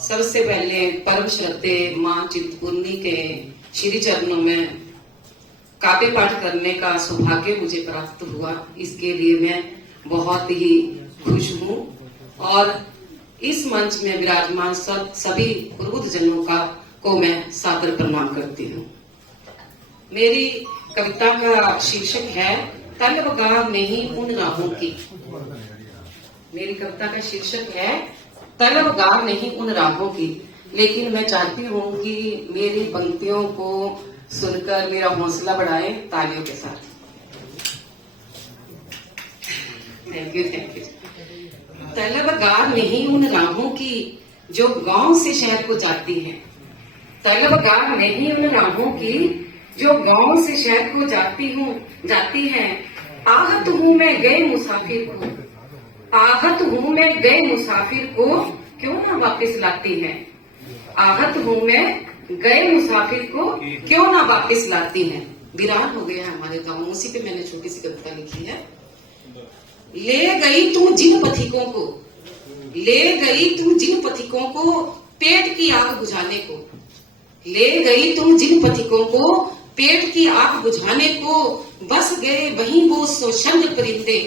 सबसे पहले परम श्रद्धे मां चिंतपूर्णी के श्री चरणों में काव्य पाठ करने का सौभाग्य मुझे प्राप्त हुआ। इसके लिए मैं बहुत ही खुश हूँ और इस मंच में विराजमान सभी प्रबुद्धजनों को मैं सादर प्रणाम करती हूँ। मेरी कविता का शीर्षक है तलवगार नहीं उन राहों की। मेरी कविता का शीर्षक है तलवगार नहीं उन राहों की। लेकिन मैं चाहती हूँ कि मेरी पंक्तियों को सुनकर मेरा हौसला बढ़ाए तालियों के साथ। Thank you, thank you. तलवगार नहीं उन राहों की जो गांव से शहर को जाती हैं। तलवगार नहीं उन राहों की जो गांव से शहर को जाती हैं। आहत हूँ मैं गए मुसाफिर को, आहत हूँ मैं गए मुसाफिर को क्यों ना वापस लाती है। आहत हूँ मैं गए मुसाफिर को क्यों ना वापस लाती है। वीरान हो गया है हमारे गांव, उसी पे मैंने छोटी सी कविता लिखी है। ले गई तू जिन पथिकों को, ले गई तू जिन पथिकों को पेट की आग बुझाने को। ले गई तू जिन पथिकों को पेट की आग बुझाने को। बस गए वहीं वो स्वच्छंद परिंदे,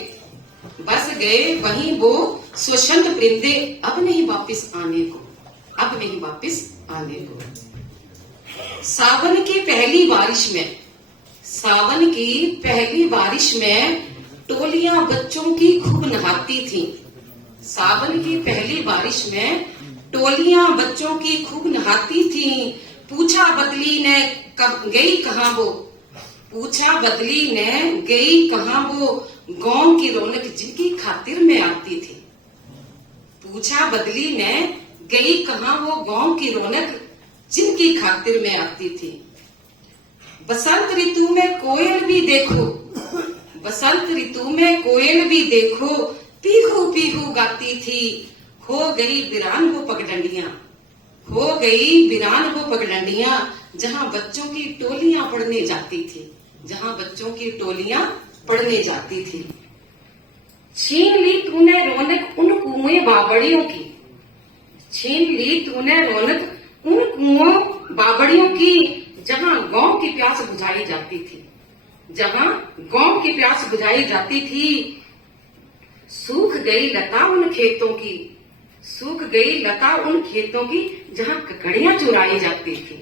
बस गए वहीं वो स्वच्छंद परिंदे। अब नहीं वापस आने को, अब नहीं वापस आने को। सावन की पहली बारिश में, सावन की पहली बारिश में टोलियां बच्चों की खूब नहाती थी। सावन की पहली बारिश में टोलियां बच्चों की खूब नहाती थी। पूछा बदली ने गई कहाँ वो, पूछा बदली ने गई कहाँ वो गांव की रौनक जिनकी खातिर में आती थी। पूछा बदली ने गई कहाँ वो गांव की रौनक जिनकी खातिर में आती थी। बसंत ऋतु में कोयल भी देखो, बसंत ऋतु में कोयल भी देखो पीहू पीहू गाती थी। हो गई वीरान वो पगडंडियां, हो गई वीरान वो पगडंडियां जहां बच्चों की टोलियां पढ़ने जाती थी, जहां बच्चों की टोलियां पढ़ने जाती थी। छीन ली तूने रौनक उन कुएं बावड़ियों की, छीन ली तूने रौनक उन कुओं बावड़ियों की जहां गांव की प्यास बुझाई जाती थी, जहां गांव की प्यास बुझाई जाती थी। सूख गई लता उन खेतों की, सूख गई लता उन खेतों की जहां ककड़ियां चुराई जाती थी,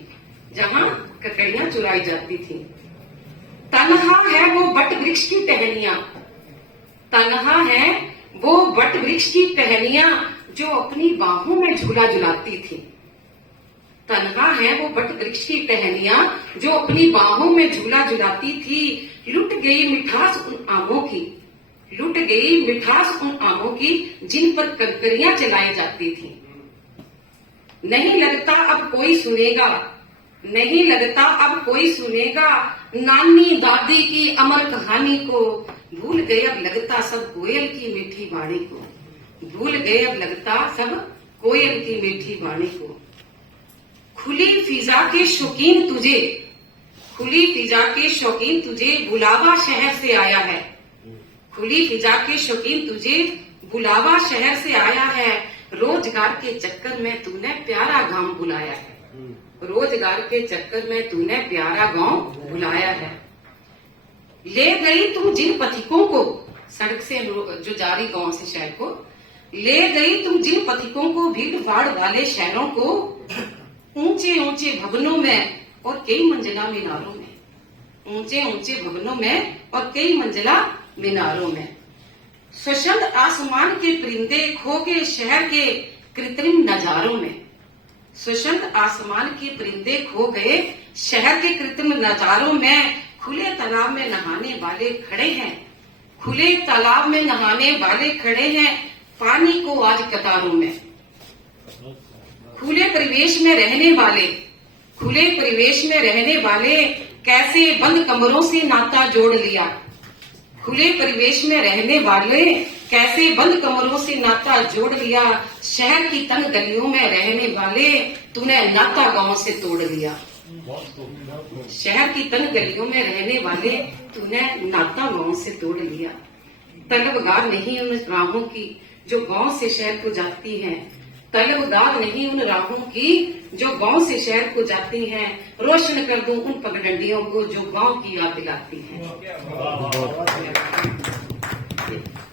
जहां ककड़ियां चुराई जाती थी। तन्हा है वो बट वृक्ष की टहनियां, तन्हा है वो बट वृक्ष की टहनियां जो अपनी बाहों में झूला झुलाती थी। तन्हा है वो बट वृक्ष की टहनियां जो अपनी बाहों में झूला झुलाती थी। लुट गई मिठास उन आमों की, लुट गई मिठास उन आमों की जिन पर कंकरियां चलाई जाती थी। नहीं लगता अब कोई सुनेगा, नहीं लगता अब कोई सुनेगा नानी दादी की अमर कहानी को। भूल गए अब लगता सब कोयल की मीठी वाणी को, भूल गए अब लगता सब कोयल की मीठी वाणी को। खुली फिजा के शौकीन तुझे, खुली फिजा के शौकीन तुझे बुलावा शहर से आया है। खुली फिजा के शौकीन तुझे बुलावा शहर से आया है। रोजगार के चक्कर में तूने प्यारा गांव बुलाया है, रोजगार के चक्कर में तूने प्यारा गांव बुलाया है। ले गई तू जिन पथिकों को, सड़क से जो जा रही गांव से शहर को, ले गई तू जिन पथिकों को भीड़ भाड़ वाले शहरों को। ऊंचे ऊंचे भवनों में और कई मंजिला मीनारों में, ऊंचे ऊंचे भवनों में और कई मंजिला मीनारों में। स्वच्छंद आसमान के परिंदे खो गए शहर के कृत्रिम नजारों में, स्वच्छंद आसमान के परिंदे खो गए शहर के कृत्रिम नजारों में। खुले तालाब में नहाने वाले खड़े हैं, खुले तालाब में नहाने वाले खड़े हैं पानी को आज कतारों में। खुले परिवेश में रहने वाले, खुले परिवेश में रहने वाले कैसे बंद कमरों से नाता जोड़ लिया। खुले परिवेश में रहने वाले कैसे बंद कमरों से नाता जोड़ लिया। शहर की तंग गलियों में रहने वाले तूने नाता गांव से तोड़ लिया। शहर की तंग गलियों में रहने वाले तूने नाता गांव से तोड़ लिया। तलबगार नहीं उन राहों की जो गांव से शहर को जाती हैं, तलबगार नहीं उन राहों की जो गांव से शहर को जाती हैं, रोशन कर दूं उन पगडंडियों को जो गांव की याद दिलाती हैं।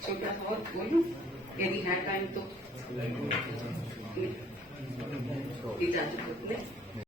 छोटा सा और बोलूं यदि है टाइम तो इजाजत।